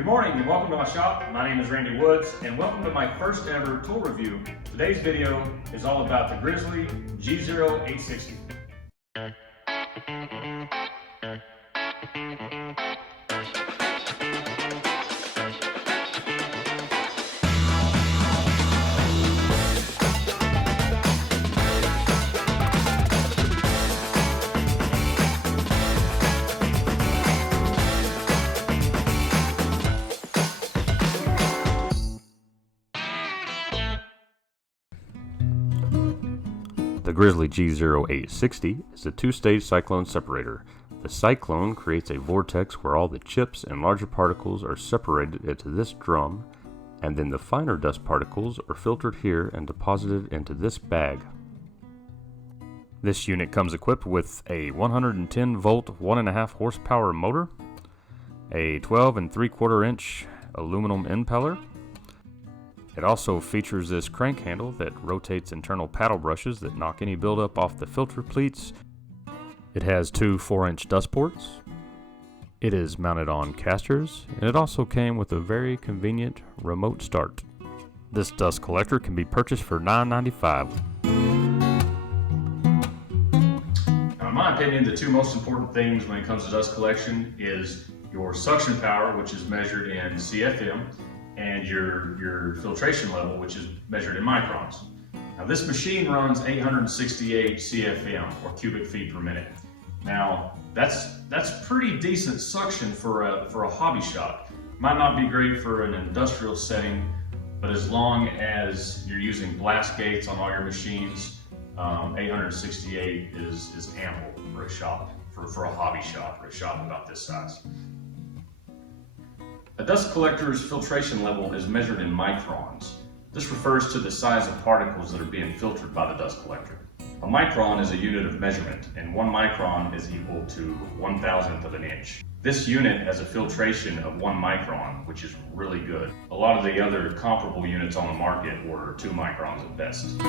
Good morning and welcome to my shop. My name is Randy Woods and welcome to my first ever tool review. Today's video is all about the Grizzly G0860. The Grizzly G0860 is a two-stage cyclone separator. The cyclone creates a vortex where all the chips and larger particles are separated into this drum, and then the finer dust particles are filtered here and deposited into this bag. This unit comes equipped with a 110 volt 1.5 horsepower motor, a 12 3/4 inch aluminum impeller. It also features this crank handle that rotates internal paddle brushes that knock any buildup off the filter pleats. It has two 4-inch dust ports. It is mounted on casters, and it also came with a very convenient remote start. This dust collector can be purchased for $9.95. Now, in my opinion, the two most important things when it comes to dust collection is your suction power, which is measured in CFM, and your filtration level, which is measured in microns. Now this machine runs 868 CFM, or cubic feet per minute. Now that's pretty decent suction for a hobby shop. Might not be great for an industrial setting, but as long as you're using blast gates on all your machines, 868 is ample for a shop, for a hobby shop, or a shop about this size. A dust collector's filtration level is measured in microns. This refers to the size of particles that are being filtered by the dust collector. A micron is a unit of measurement, and 1 micron is equal to 1/1000th of an inch. This unit has a filtration of 1 micron, which is really good. A lot of the other comparable units on the market were 2 microns at best.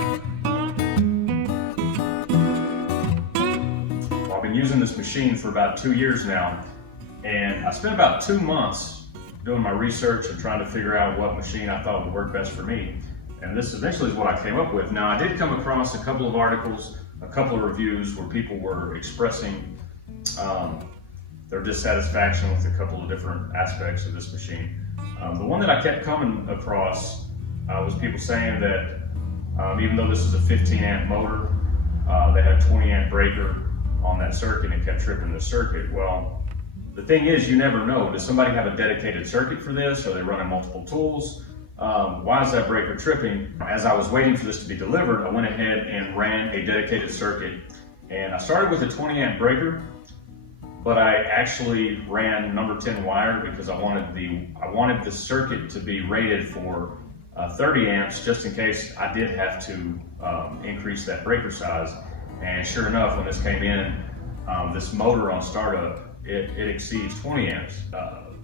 Well, I've been using this machine for about 2 years now, and I spent about 2 months doing my research and trying to figure out what machine I thought would work best for me. And this eventually is what I came up with. Now, I did come across a couple of articles, a couple of reviews where people were expressing their dissatisfaction with a couple of different aspects of this machine. The one that I kept coming across was people saying that even though this is a 15 amp motor, they had a 20 amp breaker on that circuit and it kept tripping the circuit. Well, the thing is, you never know. Does somebody have a dedicated circuit for this? Are they running multiple tools? Why is that breaker tripping? As I was waiting for this to be delivered, I went ahead and ran a dedicated circuit. And I started with a 20 amp breaker, but I actually ran number 10 wire because I wanted the circuit to be rated for 30 amps just in case I did have to increase that breaker size. And sure enough, when this came in, this motor on startup, it exceeds 20 amps.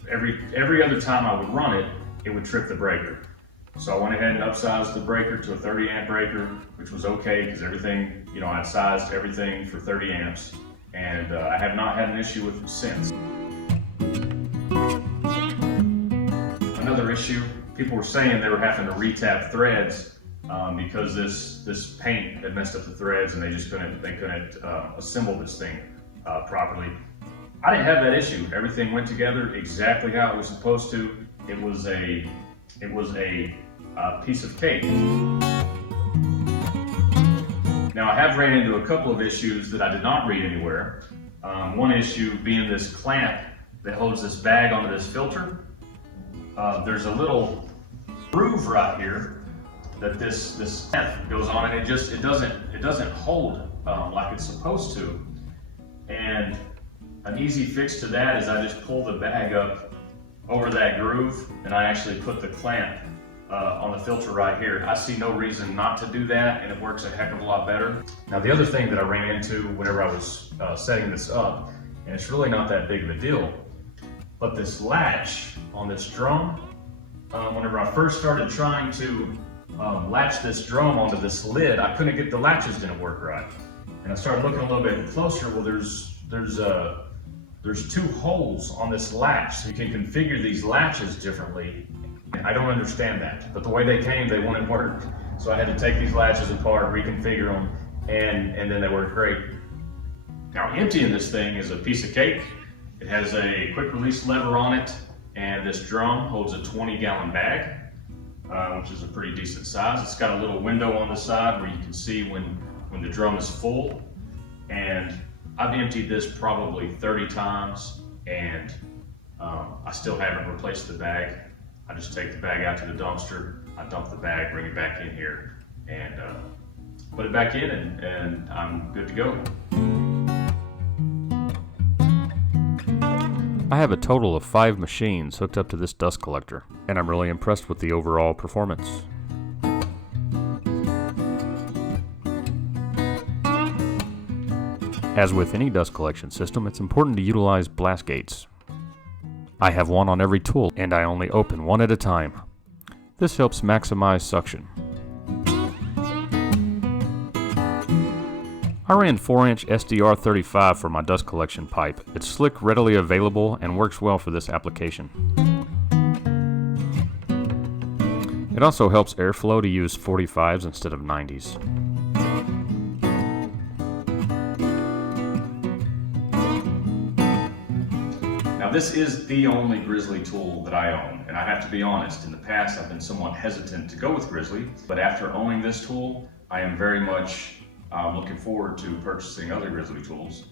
Every other time I would run it, it would trip the breaker. So I went ahead and upsized the breaker to a 30 amp breaker, which was okay because everything, I'd sized everything for 30 amps, and I have not had an issue with it since. Another issue, people were saying they were having to retap threads because this paint had messed up the threads and they couldn't assemble this thing properly. I didn't have that issue. Everything went together exactly how it was supposed to. It was a piece of cake. Now I have ran into a couple of issues that I did not read anywhere. One issue being this clamp that holds this bag onto this filter. There's a little groove right here that this clamp goes on, and it doesn't hold like it's supposed to. And an easy fix to that is I just pull the bag up over that groove and I actually put the clamp on the filter right here. I see no reason not to do that, and it works a heck of a lot better. Now the other thing that I ran into whenever I was setting this up, and it's really not that big of a deal, but this latch on this drum, whenever I first started trying to latch this drum onto this lid, I couldn't get the latches didn't work right. And I started looking a little bit closer. Well, there's there's 2 holes on this latch. So you can configure these latches differently. I don't understand that, but the way they came, they wouldn't work. So I had to take these latches apart, reconfigure them, and then they work great. Now, emptying this thing is a piece of cake. It has a quick release lever on it, and this drum holds a 20-gallon bag, which is a pretty decent size. It's got a little window on the side where you can see when the drum is full. And I've emptied this probably 30 times, and I still haven't replaced the bag. I just take the bag out to the dumpster, I dump the bag, bring it back in here, and put it back in, and I'm good to go. I have a total of 5 machines hooked up to this dust collector, and I'm really impressed with the overall performance. As with any dust collection system, it's important to utilize blast gates. I have one on every tool, and I only open one at a time. This helps maximize suction. I ran 4-inch SDR35 for my dust collection pipe. It's slick, readily available, and works well for this application. It also helps airflow to use 45s instead of 90s. Now, this is the only Grizzly tool that I own, and I have to be honest, in the past I've been somewhat hesitant to go with Grizzly, but after owning this tool, I am very much looking forward to purchasing other Grizzly tools.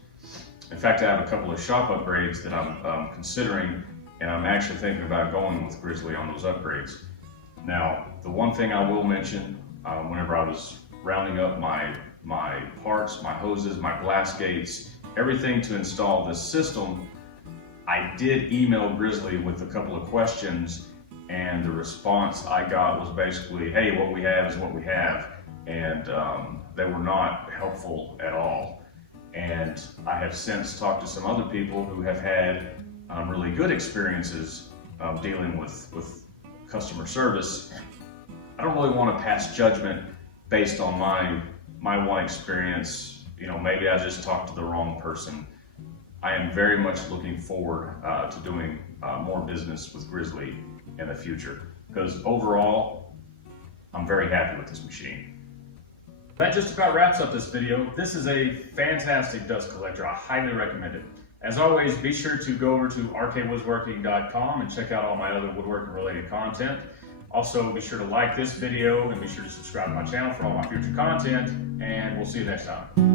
In fact, I have a couple of shop upgrades that I'm considering, and I'm actually thinking about going with Grizzly on those upgrades. Now, the one thing I will mention, whenever I was rounding up my parts, my hoses, my blast gates, everything to install this system, I did email Grizzly with a couple of questions, and the response I got was basically, hey, what we have is what we have. And they were not helpful at all. And I have since talked to some other people who have had really good experiences dealing with customer service. I don't really want to pass judgment based on my one experience. You know, maybe I just talked to the wrong person. I am very much looking forward to doing more business with Grizzly in the future, because overall, I'm very happy with this machine. That just about wraps up this video. This is a fantastic dust collector. I highly recommend it. As always, be sure to go over to rkwoodworking.com and check out all my other woodworking related content. Also, be sure to like this video and be sure to subscribe to my channel for all my future content, and we'll see you next time.